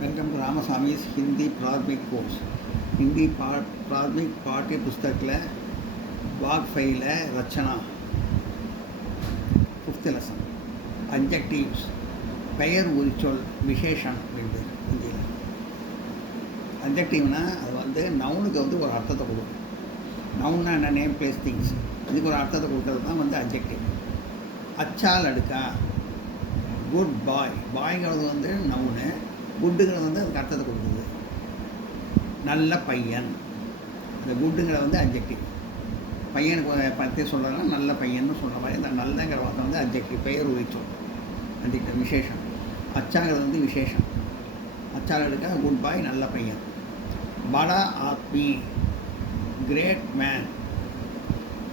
Welcome to रामस्वामी's Hindi प्राथमिक course Hindi प्राथमिक पाठ्य पुस्तक भाग 5 रचना 5th lesson adjectives பெயர் உரிச்சொல் விசேஷம் அப்படின்றது ஹிந்தியில். அப்ஜெக்டிவ்னா அது வந்து நவுனுக்கு வந்து ஒரு அர்த்தத்தை கொடுக்கும். நவுன்னா என்ன, நேம் பிளேஸ் திங்ஸ், இதுக்கு ஒரு அர்த்தத்தை கொடுக்கறது தான் வந்து அப்ஜெக்டிவ். அச்சால் அடுக்கா, குட் பாய், பாய்ங்கிறது வந்து நவுனு, குட்டுங்கிறது வந்து அதுக்கு அர்த்தத்தை கொடுக்குது. நல்ல பையன், அந்த குட்டுங்கிறது வந்து அப்ஜெக்டிவ். பையனுக்கு பற்றி சொல்கிறதுனா நல்ல பையன்னு சொல்கிற மாதிரி இந்த நல்லங்கிற வார்த்தை வந்து அப்ஜெக்டிவ், பெயர் உரிச்சொல், அப்ஜெக்டிவ் விசேஷம். அச்சாங்கிறது வந்து விசேஷம். அச்சால் எடுக்க குட் பாய், நல்ல பையன். படா ஆத்மி, கிரேட் மேன்,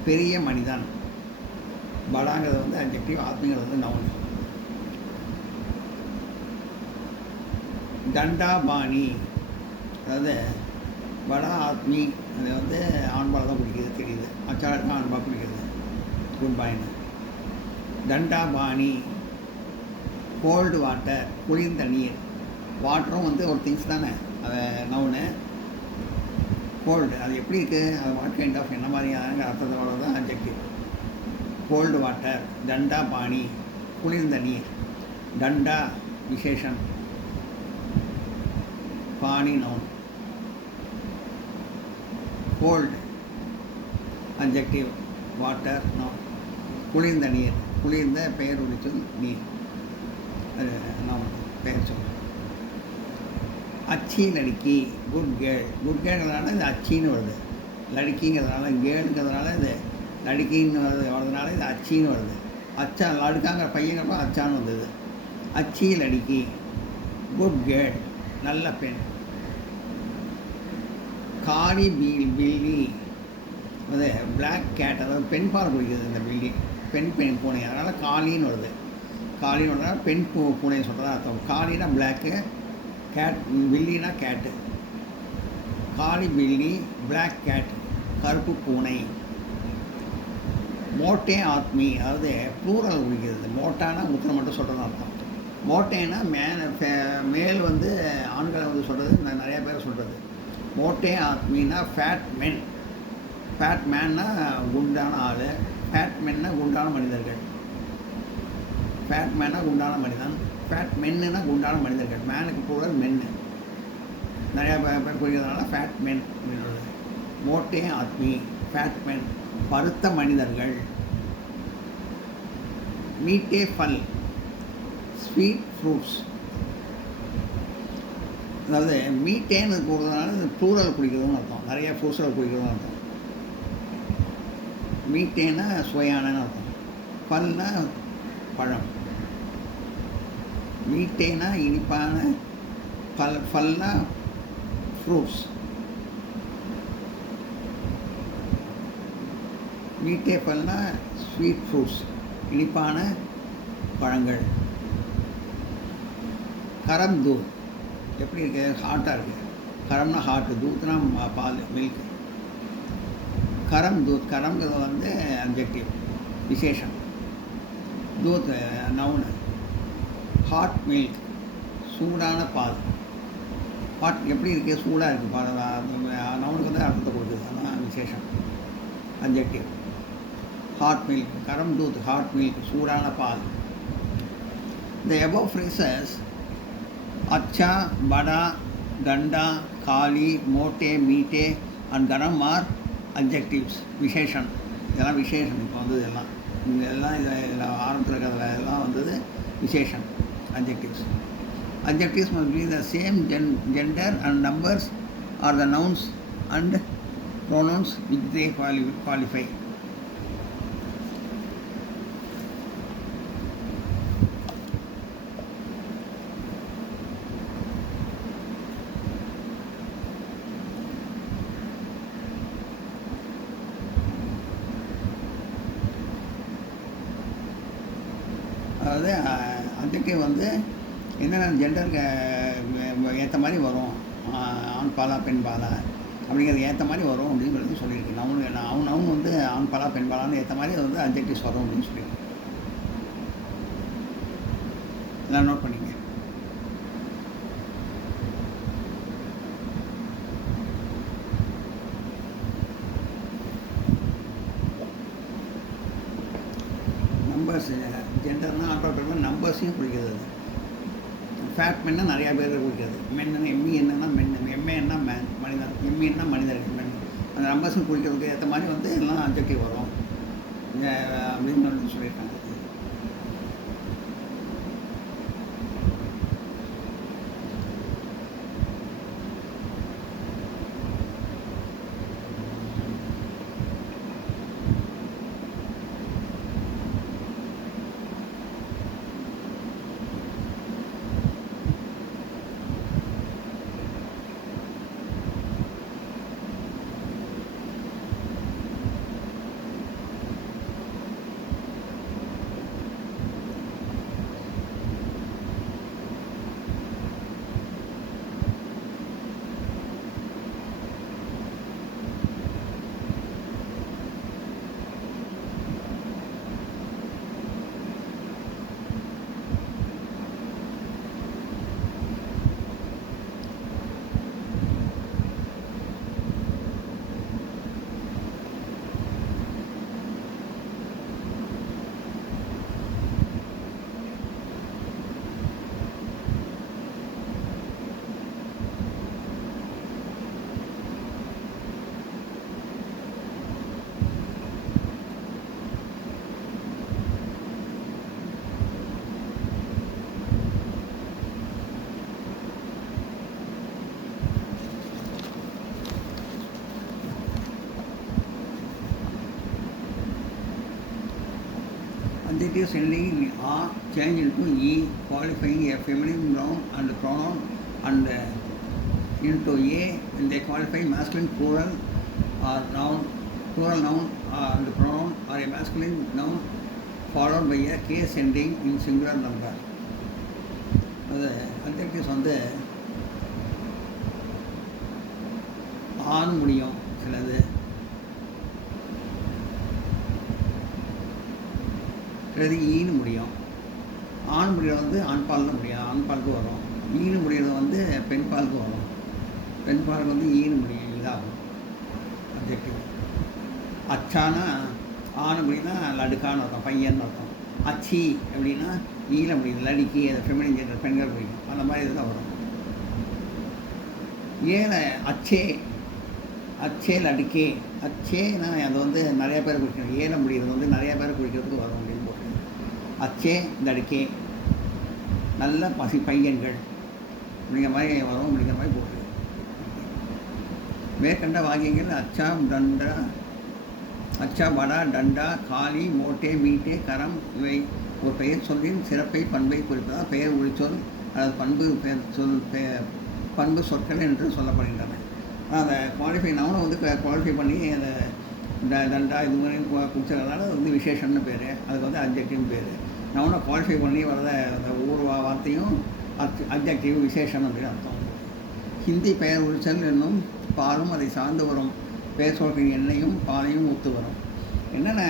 பெரிய மனிதன். படாங்கிறது வந்து அப்ஜெக்டிவ், ஆத்மிங்கிறது வந்து நவுன். தண்டாபாணி, அதாவது படா ஆத்மி அது வந்து ஆண்பால் தான் பிடிக்கிறது தெரியுது, அச்சாளுக்கு ஆண்பால் பிடிக்கிறது குட் பாய்னு. தண்டாபாணி, கோல்டு வாட்டர், குளிர்ந்த நீர். வாட்டரும் வந்து ஒரு திங்ஸ் தானே, அதை நவுனு. கோல்டு அது எப்படி இருக்குது, அது வாட் கைண்ட் ஆஃப் என்ன மாதிரியான அர்த்தத்தோட தான் அப்ஜெக்டிவ். Cold water. தண்டா பாணி, குளிர்ந்த நீர். தண்டா விசேஷம், பாணி noun. Cold objective, water noun. குளிர்ந்த நீர், குளிர்ந்த பெயர் உரிச்சொல் நீர், அது நவுன் பெயர் சொல். அச்சி லடுக்கி, குட் கேர்ள். குட் கேர்ள்ங்கிறதுனால இது அச்சின்னு வருது, லடுக்கிங்கிறதுனால கேர்ளுங்கிறதுனால இது லடுக்கின்னு வரதுனால இது அச்சின்னு வருது. அச்சா லடுக்காங்கிற பையங்கிறப்ப அச்சான்னு வந்தது. அச்சி லடுக்கி, குட் கேர்ள், நல்ல பெண். காளி பில்லி, அது பிளாக் கேட், அதாவது பெண் பால் குடிக்கிறது இந்த பில்லி, பெண் பூனை, அதனால் காளின்னு வருது. காளின்னு வரதுனால பெண் பூனைன்னு சொல்கிறதா அர்த்தம். காளினா பிளாக்கு, கேட், பில்லினா கேட்டு. காளி பில்லி, பிளாக் கேட், கருப்பு பூனை. மோட்டே ஆத்மி, அதாவது ப்ளூரல் குறிக்கிறது. மோட்டானா உத்தரம் மட்டும் சொல்கிறது அர்த்தம். மோட்டேனா மேல் வந்து ஆண்களை வந்து சொல்கிறது, நிறையா பேர் சொல்கிறது. மோட்டே ஆத்மின்னா ஃபேட் மென். ஃபேட் மேன்னா குண்டான ஆள், ஃபேட் மென்னா குண்டான மனிதர்கள். ஃபேட் மேனா குண்டான மனிதன், ஃபேட் மென்னுனா குண்டான மனிதர்கள். மேனுக்கு ப்ளூரல் மென்னு, நிறையா பேர் குறிக்கிறதுனால ஃபேட் மென் அப்படின்றது. மோட்டே ஆத்மி, ஃபேட் மென், பருத்த மனிதர்கள். மீட்டே ஃபல், ஸ்வீட் ஃப்ரூட்ஸ். அதாவது மீட்டேன்னு கூறுறதுனால இந்த ப்ளூரல் குடிக்கிறதுன்னு அர்த்தம், நிறைய ஃப்ரூட்ஸில் குடிக்கிறதுன்னு அர்த்தம். மீட்டேன்னா சுவையானன்னு அர்த்தம். ஃபல்னா பழம். மீட்டேனா இனிப்பான, ஃபல்னா ஃப்ரூட்ஸ். மீட்டே பல்னா ஸ்வீட் ஃப்ரூட்ஸ், இனிப்பான பழங்கள். கரம் தூத், எப்படி இருக்கு, ஹாட்டாக இருக்குது. கரம்னா ஹாட்டு, தூத்னா பால், மில்க். கரம் தூத், கரம்ங்கிறது வந்து அப்ஜெக்டிவ் விசேஷம், தூத் நவுனு. ஹாட் மில்க், சூடான பால். ஹாட் எப்படி இருக்குது, சூடாக இருக்குது பால், நவுனுக்கு வந்து அர்த்தத்தை கொடுக்குது, அதான் விசேஷம் அப்ஜெக்டிவ். ஹாட் மில்க், கரம் தூத், ஹாட் மில்க், சூடான பால். The above phrases அச்சா, படா, தண்டா, காளி, மோட்டே, மீட்டே அண்ட் கரம் ஆர் அப்ஜெக்டிவ்ஸ், விசேஷன். இதெல்லாம் விசேஷன். இப்போ வந்து இதெல்லாம் இதில் ஆரம்பத்தில் இருக்கிறதுல எல்லாம் வந்தது விசேஷன், objectives. Adjectives must be the same gender and numbers are the nouns and pronouns which they qualify. அதாவது அப்ஜெக்டிவ் வந்து என்னென்ன ஜெண்டருக்கு ஏற்ற மாதிரி வரும், ஆண் பாலா பெண் பாலா அப்படிங்கிறது ஏற்ற மாதிரி வரும் அப்படின்னு சொல்லியிருக்கு. நவுன் வந்து ஆண் பாலா பெண் பாலான்னு ஏற்ற மாதிரி அது வந்து அப்ஜெக்டிவ்ஸ் வரும் அப்படின்னு சொல்லியிருக்கு. எல்லாம் நோட் பண்ணிங்க. நம்பர்ஸ் ஜெண்டர்னால் ஆண்பால் பெண்பால் நம்பர்ஸையும் குறிக்கிறது அது. ஃபேட் மென்னா நிறையா பேர் குறிக்கிறது. மென்னு எம்மி என்னன்னா மென், எம்ஏன்னா மேன் மனிதன், எம்மின்னா மனிதர்கள் மென். அந்த நம்பர்ஸும் குறிக்கிறதுக்கு ஏற்ற மாதிரி வந்து எல்லாம் அப்ஜெக்டிவ் வரும் அப்படின்னு சொல்லியிருக்காங்க. Adjectives ending in a change into e, qualifying a feminine noun and pronoun, and into a when they qualify masculine plural or plural noun and pronoun, or a masculine noun followed by a case ending in singular number. அது adjectives வந்து ஆண் முடியும், சிலது சிலது ஈன்னு முடியும். ஆண் முடிகிறது வந்து ஆண்பாலில் முடியும், ஆண்பாலுக்கு வரும். ஈன்னு முடிகிறது வந்து பெண்பாலுக்கு வரும். பெண்பாலுக்கு வந்து ஈன்னு முடியும், இதாகும் அட்ஜெக்டிவ். அச்சானா ஆண் முடியும்னா லடுக்கான்னு அர்த்தம், பையன் அர்த்தம். அச்சி அப்படின்னா ஈல முடியும், லடிக்கி, அது ஃபெமினின் ஜெண்டர், பெண்கள் பிடிக்கும், அந்த மாதிரி இதுதான் வரும். ஏல அச்சே, அச்சேல் அடுக்கே, அச்சேனா அது வந்து நிறையா பேர் குறிக்கணும். ஏல முடிகிறது வந்து நிறையா பேர் குறிக்கிறதுக்கு வரும் அப்படின்னு போட்டு. அச்சே இந்த அடுக்கே நல்ல பையன்கள் அப்படிங்கிற மாதிரி வரும், அப்படிங்கிற மாதிரி போட்டு. மேற்கண்ட வாக்கியங்கள் அச்சா டண்டா, அச்சா வடா டண்டா காளி மோட்டே மீட்டே கரம் இவை ஒரு பெயர் சொல்லின் சிறப்பை பண்பை குறிப்பதாக பெயர் ஒளிச்சொல் அல்லது பண்பு சொற்கள் என்று சொல்லப்படுகின்றன. அந்த குவாலிஃபை நவுனை வந்து குவாலிஃபை பண்ணி அந்த தண்டா இது மாதிரி குறிச்சதுனால அது வந்து விசேஷம்னு பேர், அதுக்கு வந்து அப்ஜெக்டிவ்னு பேர். நவுனை குவாலிஃபை பண்ணி வரத அந்த ஒவ்வொரு வார்த்தையும் அப்ஜெக்டிவ் விசேஷம் அப்படின்னு அர்த்தம். ஹிந்தி பெயர் ஒளிச்சல் என்னும் பாலும் அதை சார்ந்து வரும் பெயர் சொல்கிற எண்ணையும் பாலையும் ஒத்து வரும். என்னென்ன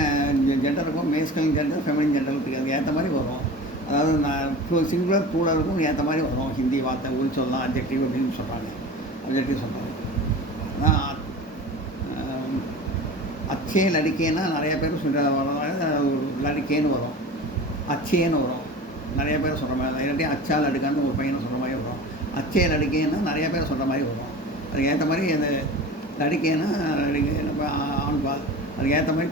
ஜெண்டருக்கும் மேஸ்கலின் ஜெண்டர் ஃபெமினின் ஜெண்டருக்கு அதுக்கு ஏற்ற மாதிரி வரும். அதாவது நான் சிங்குலர் ப்ளூரலுக்கும் ஏற்ற மாதிரி வரும். ஹிந்தி வார்த்தை ஒளிச்சொல்லாம் அப்ஜெக்டிவ் அப்படின்னு சொல்கிறாங்க, அப்ஜெக்டிவ் சொல்கிறாங்க. ஆனால் அச்சே லடிக்கேன்னா நிறைய பேர் சொல்கிற லடிக்கேன்னு வரும், அச்சேன்னு வரும், நிறைய பேர் சொல்கிற மாதிரி. இல்லாட்டி அச்சா லடுக்கான்னு ஒரு பையனை சொல்கிற மாதிரி வரும். அச்சே லடிக்கேன்னா நிறைய பேர் சொல்கிற மாதிரி வரும். அதுக்கு ஏற்ற மாதிரி அந்த லடிக்கேன்னா ஆண்பால், அதுக்கு ஏற்ற மாதிரி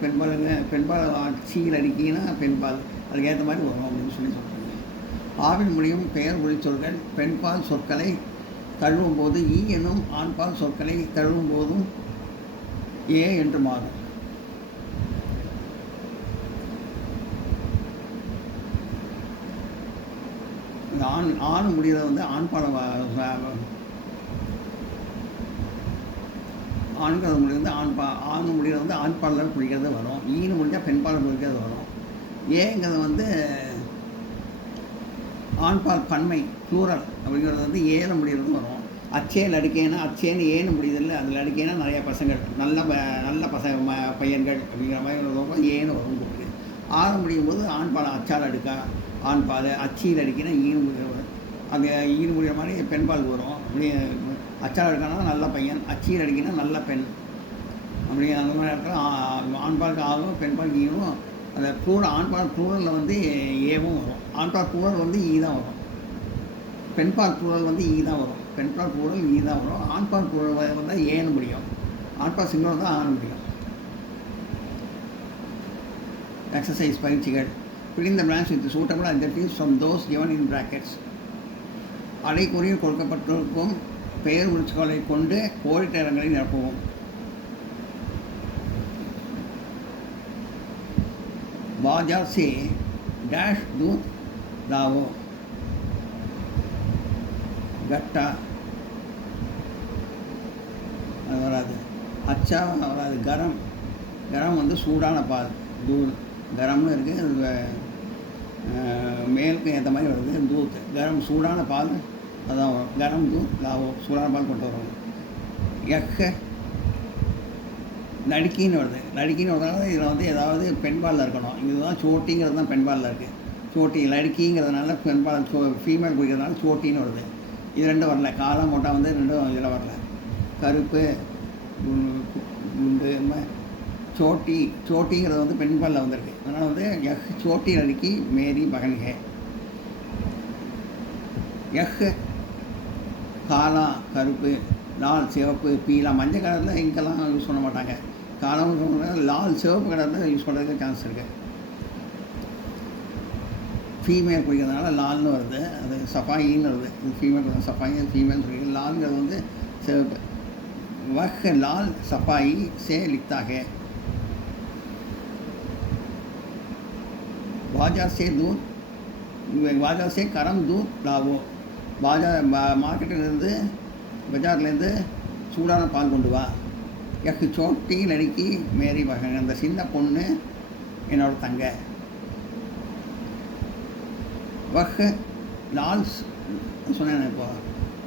பெண்பால் அச்சி லடிக்கின்னா பெண்பால், அதுக்கு ஏற்ற மாதிரி வரும் அப்படின்னு சொல்லி சொல்கிறாங்க. ஆவின் முடியும் பெயர் ஒளிச்சொற்கள் பெண்பால் சொற்களை தழுவும் போது ஈ எனும் ஆண்பால் சொற்களை தழுவும் போதும் ஏ என்று மாறும். ஆண் முடிகிறத வந்து ஆண்பால் ஆண்கள் முடிவு வந்து ஆண் முடிகிறது வந்து ஆண்பாலில் குறிக்கிறது வரும். ஈன்னு முடிஞ்சால் பெண்பால் குறிக்கிறது வரும். ஏங்கிறது வந்து ஆண்பால் பன்மை ப்ளூரல் அப்படிங்கிறது வந்து ஏல முடிகிறது வரும். அச்சேல் அடிக்கேன்னா அச்சேன்னு ஏன்னு முடியுதில்லை, அதில் அடிக்கேன்னா நிறையா பசங்கள் நல்ல பையன்கள் அப்படிங்கிற மாதிரி ஏன்னு வரும் போகுது. ஆறு முடியும் போது ஆண்பால் அச்சால் அடுக்கா ஆண்பால், அச்சியில் அடிக்கினா ஈனு முடிகிற அங்கே ஈனு முடிகிற மாதிரி பெண்பால் வரும். அப்படி அச்சால் எடுக்கானா நல்ல பையன், அச்சியில் அடிக்கினா நல்ல பெண், அப்படி அந்த மாதிரி இடத்துல ஆண்பாலுக்கு ஆகும் பெண்பாலுக்கு ஈனும் அந்த ப்ளூரல் ஆண்பால் ப்ளூரலில் வந்து ஏவும் வரும். ஆண்பால் ப்ளூரல் வந்து ஈ தான் வரும். பெண்பால் ப்ளூரல் வந்து ஈ தான் வரும். பெண்பால் ப்ளூரல் ஈ தான் வரும். ஆண்பால் ப்ளூரல் வந்து ஏன்னு முடியும். ஆண்பால் சிங்குலர் தான் ஆன்னு முடியும். எக்ஸசைஸ் பயிற்சிகள். fill in the blanks with suitable adjectives from those given in brackets. அடைக்குறியில் கொடுக்கப்பட்டிருக்கும் பெயர் உரிச்சுகளை கொண்டு கோடிட்ட இடங்களை நிரப்பவும். बाजार से डैश दूध लाओ. गट्टा அது வராது. அச்சா வராது. கரம் கரம் வந்து சூடான பால். தூத் கரம்னு இருக்குது. மேலுக்கு ஏற்ற மாதிரி வருது. தூத் கரம் சூடான பால் அதான் வரும். கரம் தூத் லாவோ சூடான பால் கொண்டு வரணும். எக்க லடுக்கின்னு வருது. லடுக்கின்னு வரதுனால இதில் வந்து ஏதாவது பெண்பாலில் இருக்கணும். இதுதான் சோட்டிங்கிறது தான் பெண்பாலில் இருக்குது. சோட்டி லடுக்கிங்கிறதுனால பெண்பால் ஃபீமேல் குறிக்கிறதுனால சோட்டின்னு வருது. இது ரெண்டும் வரல. காலா மோட்டா வந்து ரெண்டும் இதில் வரல. கருப்பு குண்டு சோட்டி சோட்டிங்கிறது வந்து பெண்பாலில் வந்திருக்கு. அதனால் வந்து சோட்டி லடுக்கி மேரி பகன்கே. காலா கருப்பு, லால் சிவப்பு, பீலா மஞ்சள் கலரில் இங்கெல்லாம் யூஸ் பண்ண மாட்டாங்க. காலம்னு சொல்கிறாங்க. லால் சிவப்பு கலரில் யூஸ் பண்ணுறதுக்கு சான்ஸ் இருக்குது. ஃபீமேல் குறிக்கிறதுனால லால்னு வருது. அது சஃபாயின்னு வருது. இது ஃபீமேல் சஃபாயி, ஃபீமேல் சொல்லி லால்ங்கிறது வந்து சிவப்பு. वह लाल सफाई से लिखता है. बाजार से दूध बाजार से गरम दूध लाओ. बाजार மார்க்கெட்டிலேருந்து பஜார்லேருந்து சூடான பால் கொண்டு வா. எனக்கு சோட்டி லடுக்கி மேரி பகன் அந்த சின்ன பொண்ணு என்னோட தங்க. வஹ் லால் சொன்னேன் இப்போ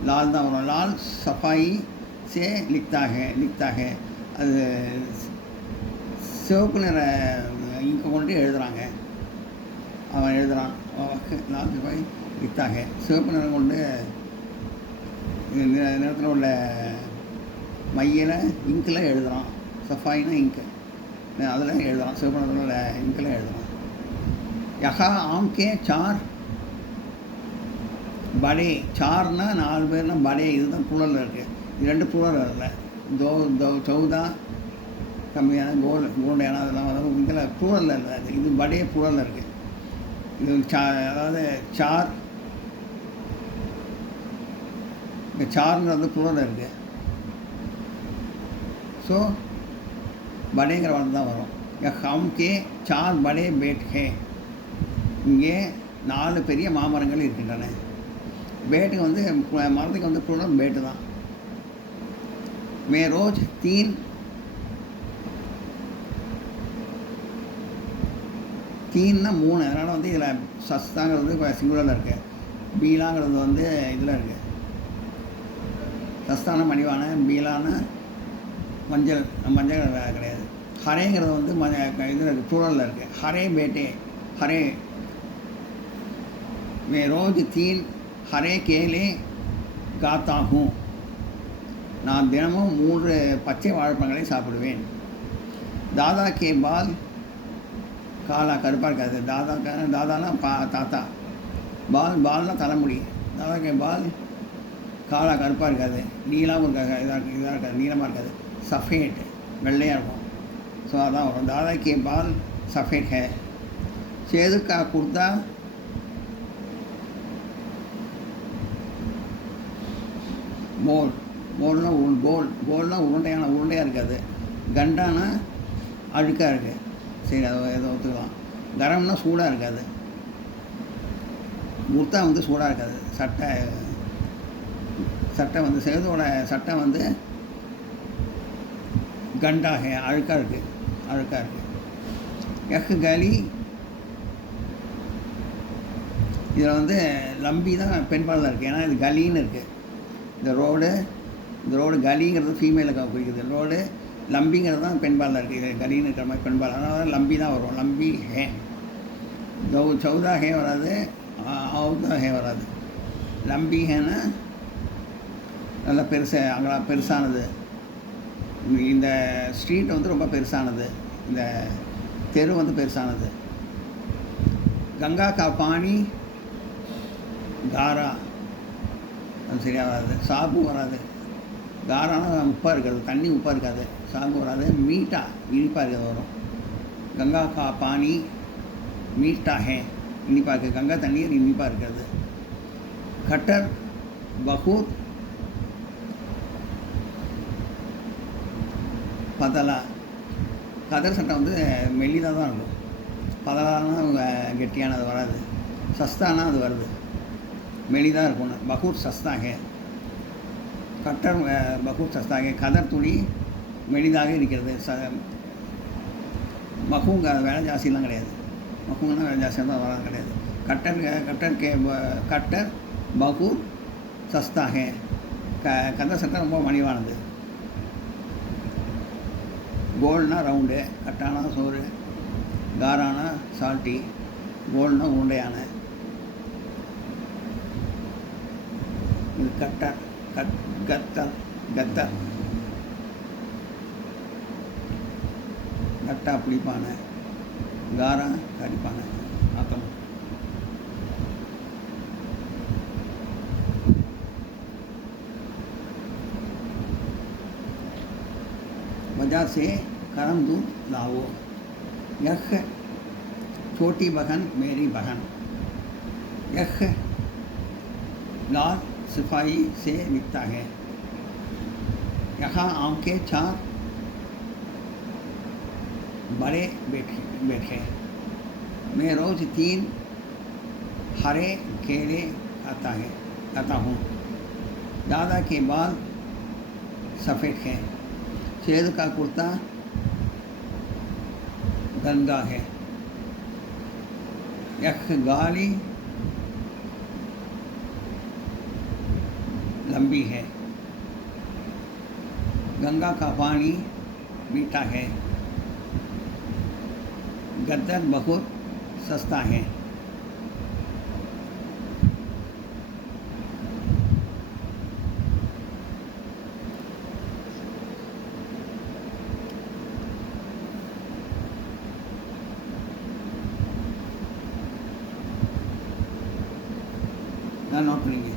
லால் தான் வரும். லால் சஃபாயி சே லிக்தா ஹே அது சிவப்பு நிற இங்கே கொண்டு எழுதுகிறாங்க. அவன் எழுதுகிறான். லால் சஃபாயி லிக்தா ஹே சிவப்பு நிறம் கொண்டு நிறத்தில் உள்ள மையில் இங்கில் எழுதுகிறான். சஃபாயினா இங்கு அதில் எழுதுகிறான். சிவப்பு நிறத்தில் உள்ள இங்கில் எழுதுகிறான். யஹா ஆம்கே சார் படே. சார்னா 4 பேர்னா படே. இதுதான் புழலில் இருக்குது. இது 2 புழல் வரல. சௌதா கம்மியான கோண்டையான அதெல்லாம் வந்து இதில் புழலில் இல்லை. இது படே புழலில் இருக்குது. இது அதாவது சார் இந்த சாருங்கிறது புழலில் இருக்குது. ஸோ படேங்கிற வார்த்தை தான் வரும். ஹம்கே சார் படே பேட் ஹே. இங்கே 4 பெரிய மாமரங்கள் இருக்கின்றன. பேட்டுக்கு வந்து மரத்துக்கு வந்து புழல் பேட்டு தான். மே ரோஜ் தீன்னா 3. அதனால் வந்து இதில் சஸ்தாங்கிறது வந்து சிங்குலரில் இருக்குது. பீலாங்கிறது வந்து இதில் இருக்குது. சஸ்தான மணிவான, பீலான மஞ்சள் கிடையாது. ஹரேங்கிறது வந்து இதில் இருக்குது, புழலில் இருக்குது. ஹரே பேட்டே ஹரே. மே ரோஜ் ஹரே கேலே காத்தாகும். நான் தினமும் 3 பச்சை வாழைப்பழங்களை சாப்பிடுவேன். தாதா கே பால் காலா கருப்பாக இருக்காது. தாதானா தாத்தா. பால்னா தலைமுடி. தாதா கே பால் காலா கருப்பாக இருக்காது. நீளமும் இருக்காது. இதாக இருக்காது. நீளமாக இருக்காது. சஃபேட் வெள்ளையாக இருக்கும். ஸோ அதான் வரும். தாதா கே பால் சஃபேட் ஹே. சேது கா குர்தா கோல்னா உருண்டையாக இருக்காது. கண்டானா அழுக்காக இருக்குது. சரி அதை ஏதோ ஒத்துக்கலாம். கரம்னா சூடாக இருக்காது. குர்தா வந்து சூடாக இருக்காது. சட்டை வந்து சேதோட சட்டை வந்து கண்டாக அழுக்காக இருக்குது. எக்கு கலி இதில் வந்து லம்பி தான் பெண்பால் தான் இருக்குது. ஏன்னா இது கலின்னு இருக்குது. இந்த ரோடு கலிங்கிறது ஃபீமேலுக்கு குறிக்குது. ரோடு லம்பிங்கிறது தான் பெண்பாலில் இருக்குது. இது கலின்னு இருக்கிற மாதிரி பெண்பால். அதனால் லம்பி தான் வரும். லம்பி ஹே. சௌதா ஹே வராது. அவுதா ஹே வராது. லம்பி ஹேன்னா நல்லா பெருசானது. இந்த ஸ்ட்ரீட் வந்து ரொம்ப பெருசானது. இந்த தெரு வந்து பெருசானது. கங்கா கா பானி காரா, அது சரியாக வராது. சாகும் வராது. காரானா உப்பாக இருக்காது, தண்ணி உப்பாக இருக்காது. சாகும் வராது. மீட்டா இனிப்பாக இருக்கிறது வரும். கங்கா கா பானி மீட்டா ஹே, இனிப்பாக இருக்குது. கங்கா தண்ணீர் இனிப்பாக இருக்கிறது. கட்டர் பகூத் பதலா, கதர் சட்டை வந்து மெல்லிதாக தான் இருக்கும். பதலானா கெட்டியானது வராது. சஸ்தானா அது வருது, மெலிதாக இருக்கணும். பகூத் சஸ்தாகே, கட்டர் பகூத் சஸ்தாகே. கதர் துணி மெலிதாக இருக்கிறது. மகுங்க விலை ஜாஸ்திலாம் கிடையாது. மகுங்கன்னா விலை ஜாஸ்தியாக தான் வராது கிடையாது. கட்டர் பகூத் சஸ்தாகே. கதர் சட்டை ரொம்ப மலிவானது. கோல்னா ரவுண்டு, கட்டானா சோறு, காரானா சால்ட்டி, கோல்னா உருண்டையான. இது கட்டர், கத்தர், கட்டா புளிப்பான, காரா கரிப்பான அர்த்தம். वजह से गर्म दूध लाओ। यह छोटी बहन मेरी बहन, यह लाल सफाई से दिखता है। यहाँ आंखें चार बड़े बैठे। मैं रोज़ 3 हरे केले खाता हूँ। दादा के बाल सफ़ेद हैं। शेर का कुर्ता गंदा है। यह गाली लंबी है। गंगा का पानी मीठा है। गद्दर बहुत सस्ता है। ना नोट करेंगे।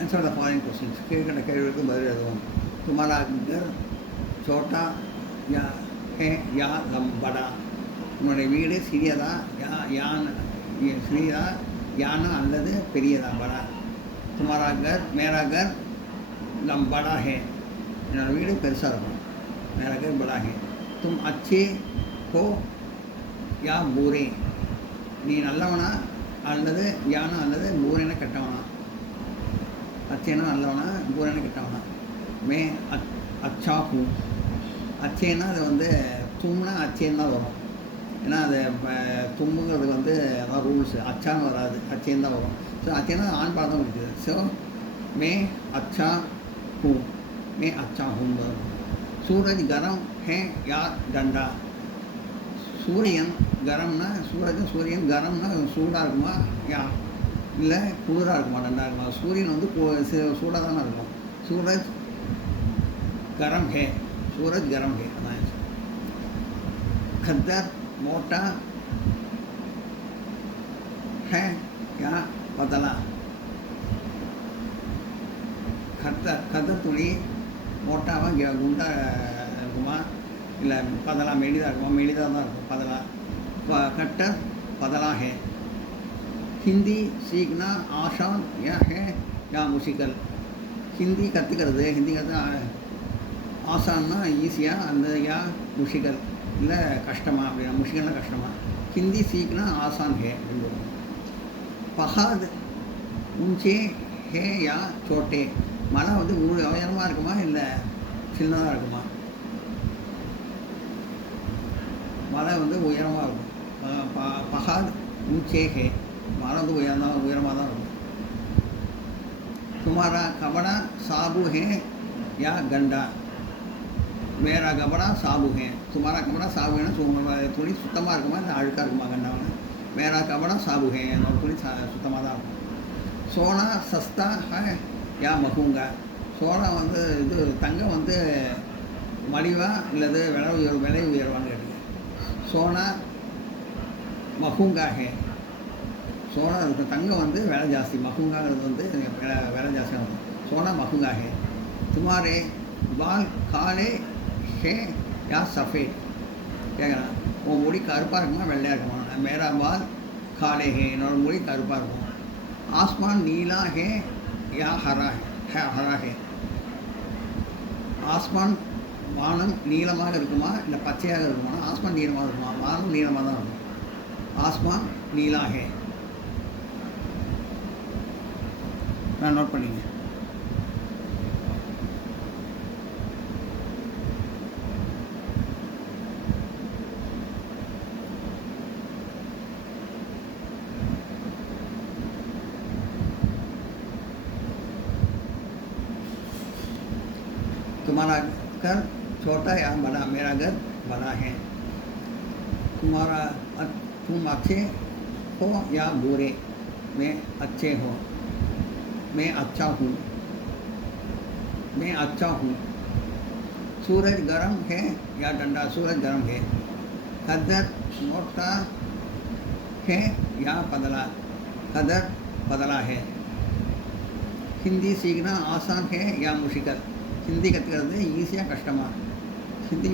Answer the following questions. கேட்குற கேள்விக்கு பதில் எழுதுவோம். तुम्हारा घर छोटा या है या बड़ा? உன்னுடைய வீடு சிறியதா சிறியதா யானா அல்லது பெரியதா? बड़ा. तुम्हारा घर मेरा घर बड़ा है. என்னோட வீடு பெருசாக இருக்கும். मेरा घर बड़ा है. तुम अच्छे हो या बुरे? நீ நல்லவனா அல்லது யானா அல்லது பூரேனா கெட்டவனா? अच्छेना நல்லவனா பூரேனா கெட்டவனா? मैं अच्छा हूँ. अच्छेना அது வந்து தும்னா अच्छेன்னு தான் வரும். ஏன்னா அது தும்புங்கிறது வந்து அதான் ரூல்ஸு. அச்சான்னு வராது, அச்சேன்னு தான் வரும். ஸோ அச்சேன்னா ஆண் பாடம் தான் இருக்குது. ஸோ மே அச்சா ஹூ, மே அச்சா ஹூன்னு வரும். சூரஜ் கரம் ஹே யா டண்டா. சூரியன் கரம்னா சூரியன் கரம்னா சூடாக இருக்குமா யா இல்லை குளிராக இருக்குமா டண்டா இருக்குமா? சூரியன் வந்து சூடாக தானே இருக்கும். சூரஜ் கரம் ஹே, சூரஜ் கரம் ஹே அதான். खद्दर मोटा है या पतला. खद्दर துணி மோட்டாவாக குண்டாக இருக்குமா இல்லை பதலா மெலிதாக இருக்குமா? மெலிதாக தான் இருக்கும் பதலா. कट्टर पतला है. हिंदी सीखना आसान है या मुश्किल. ஹிந்தி கற்றுக்கிறது ஆசான்னா ஈஸியாக அந்த யா முஷிகல் இல்லை கஷ்டமா அப்படின்னா முஷிகல்னா கஷ்டமா. ஹிந்தி சீக்கினா ஆசான் ஹே அப்படின்னு சொல்லுவோம். பஹாத் ஊஞ்சே ஹே யா சோட்டே. மலை வந்து உயரமாக இருக்குமா இல்லை சின்னதாக இருக்குமா? மலை வந்து உயரமாக இருக்கும். பஹாத் ஊஞ்சே ஹே, மலை வந்து உயரமாக தான் இருக்கும். तुम्हारा कपड़ा साबु है या गंदा. मेरा कपड़ा साबु है. तुम्हारा कपड़ा साबु है ना, துணி சுத்தமாக இருக்குமா இல்லை அழுக்காக இருக்குமா கண்டாவில். मेरा कपड़ा साबु है, என்னோட துணி சுத்தமாக தான் இருக்கும். சோனா சஸ்தா ஹே யா மகுங்கா. சோனா வந்து இது தங்கம் வந்து மலிவா இல்லது விலை உயர்வான்னு கேட்டீங்க. சோனா மகுங்கா ஹே. சோனா இருக்கு தங்கம் வந்து விலை ஜாஸ்தி, மகுங்காங்கிறது வந்து விலை ஜாஸ்தியாக இருக்கும். சோனா மகுங்கா ஹே. துமாரே பால் காலே ஹே யா சஃபேட். கேட்குறான், உன் முடி கருப்பாக இருக்குமா வெள்ளையாக இருக்குமா? மேரா பால் காலே ஹே, என்னோட முடி கருப்பாக இருக்கும். ஆஸ்மான் நீலா ஹே யா ஹரா ஹே. ஆஸ்மான் வானம் நீளமாக இருக்குமா இல்லை பச்சையாக இருக்குமா? ஆஸ்மான் நீளமாக இருக்குமா? வானம் நீளமாக தான் இருக்கும். ஆஸ்மான் நீலா ஹே. நான் நோட் பண்ணிங்க. तुम्हारा घर छोटा या बड़ा. मेरा घर बड़ा है. तुम अच्छे हो या बुरे. मैं अच्छे हो. मैं अच्छा हूँ. मैं अच्छा हूँ. सूरज गर्म है या ठंडा. सूरज गर्म है. खद्दर मोटा है या पतला. खद्दर पतला है. हिंदी सीखना आसान है या मुश्किल. हिंदी கற்றுக்கிறது ஈஸியாக கஷ்டமா? हिंदी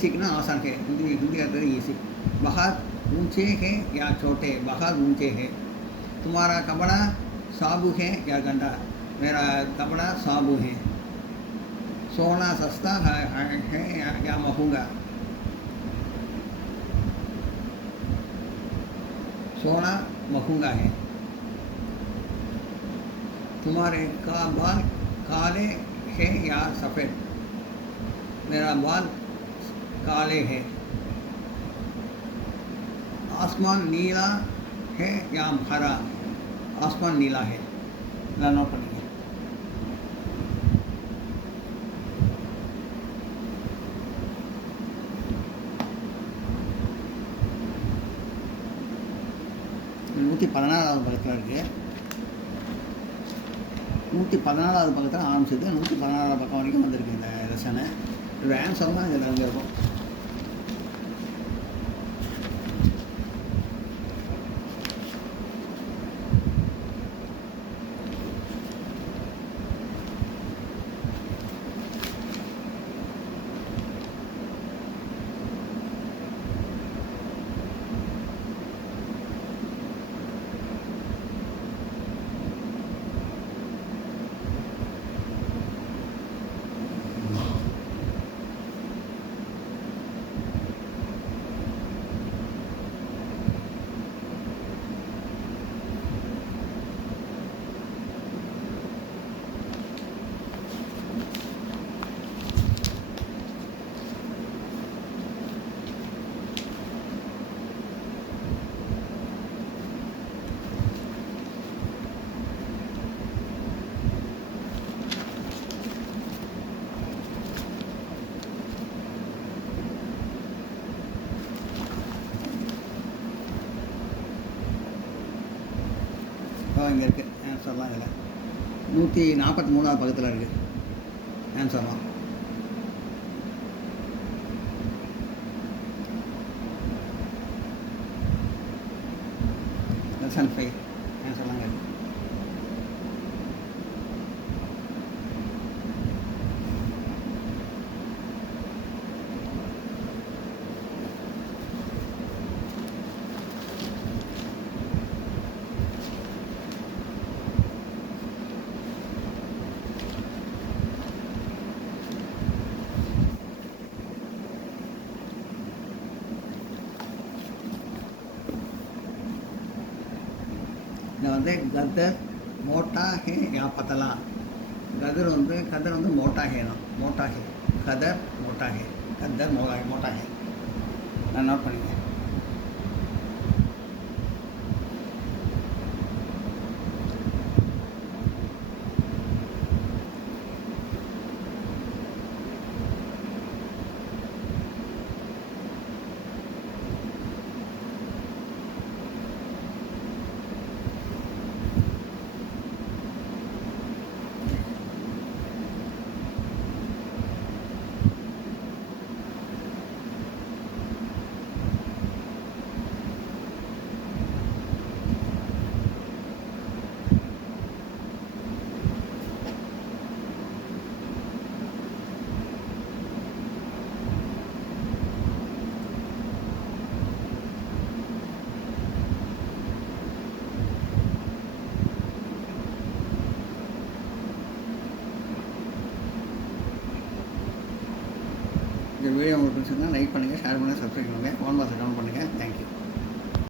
सीखना आसान है. हिंदी कற்றுக்கிறது ஈஸி. बहुत ऊंचे हैं या छोटे. बहुत ऊंचे हैं. तुम्हारा कपड़ा साबु है या गंदा. मेरा कपड़ा साबु है. सोना सस्ता है या महंगा. सोना महंगा है. तुम्हारे बाल काले हैं या सफ़ेद. मेरा बाल काले है. आसमान नीला है या हरा. आसमान नीला है. लाना पड़ेगा. நூற்றி 14வது பக்கத்தில் இருக்குது. 114வது பக்கத்தில் ஆரம்பிச்சது 114வது பக்கம் வரைக்கும் வந்திருக்கு இந்த லெசனு. இதோட ஆன்சர் தான் இதில் அங்கே இருக்கும். இங்கே இருக்குது ஆன்சர்லாம் இதில் 143வது பக்கத்தில் இருக்குது ஆன்சர்லாம். லெசன் 5 ஆன்சர்லாம் இருக்குது. இதில் வந்து கதர் மோட்டா ஹே யா பத்தலா. கதர் வந்து மோட்டா ஹே தான். மோட்டா ஹே கதர் மோட்டா ஹே கதர் மோட்டா ஹே. நான் நோட் பண்ணிக்கிறேன். இந்த வீடியோ உங்களுக்கு பிடிச்சிருந்தா லைக் பண்ணுங்கள், ஷேர் பண்ணுங்கள், சப்ஸ்கிரைப் பண்ணுங்கள், ஃபோன் பாக்ஸை டவுன் பண்ணுங்கள். தேங்க்யூ.